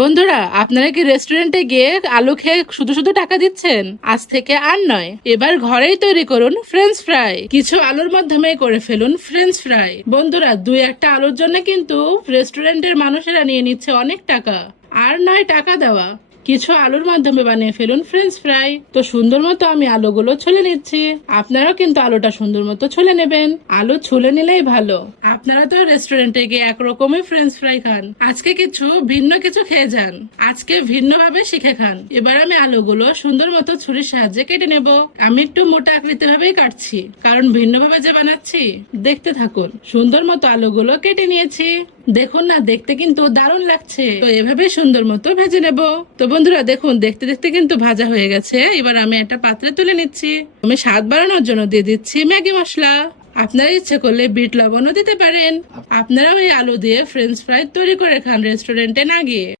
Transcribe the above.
বন্ধুরা, আপনারা কি রেস্টুরেন্টে গিয়ে আলু খেয়ে শুধু শুধু টাকা দিচ্ছেন? আজ থেকে আর নয়, এবার ঘরেই তৈরি করুন ফ্রেঞ্চ ফ্রাই কিছু আলুর মাধ্যমে করে ফেলুন ফ্রেঞ্চ ফ্রাই বন্ধুরা, দুই একটা আলুর জন্য কিন্তু রেস্টুরেন্টের মানুষেরা নিয়ে নিচ্ছে অনেক টাকা। আর নয় টাকা দেওয়া। কিছু আলুর মাধ্যমে বানিয়ে ফেলুন ফ্রেঞ্চ ফ্রাই তো সুন্দর মতো আমি আলুগুলো ছুলে নিচ্ছি। আপনারাও কিন্তু আলুটা সুন্দর মতো ছুলে নেবেন। আলু ছুলে নিলেই ভালো। আপনারা তো রেস্টুরেন্টে গিয়ে একরকমই ফ্রেঞ্চ ফ্রাই খান। আজকে কিছু ভিন্ন কিছু খেয়ে যান। আজকে ভিন্ন ভাবে শিখে খান। এবার আমি আলুগুলো সুন্দর মতো ছুরির সাহায্যে কেটে নেব। আমি একটু মোটা আকৃতি ভাবেই কাটছি। কারণ ভিন্ন ভাবে যে বানাচ্ছি, দেখতে থাকুন। সুন্দর মতো আলুগুলো কেটে নিয়েছি। দেখুন না, দেখতে কিন্তু দারুণ লাগছে। তো এভাবে সুন্দর মতো ভেজে নেব। তো বন্ধুরা, দেখুন, দেখতে দেখতে কিন্তু ভাজা হয়ে গেছে। এবার আমি একটা পাত্রে তুলে নিচ্ছি। আমি স্বাদ বাড়ানোর জন্য দিয়ে দিচ্ছি ম্যাগি মশলা। আপনার ইচ্ছে করলে বিট লবণও দিতে পারেন। আপনারাও ওই আলু দিয়ে ফ্রেঞ্চ ফ্রাই তৈরি করে খান রেস্টুরেন্টে না গিয়ে।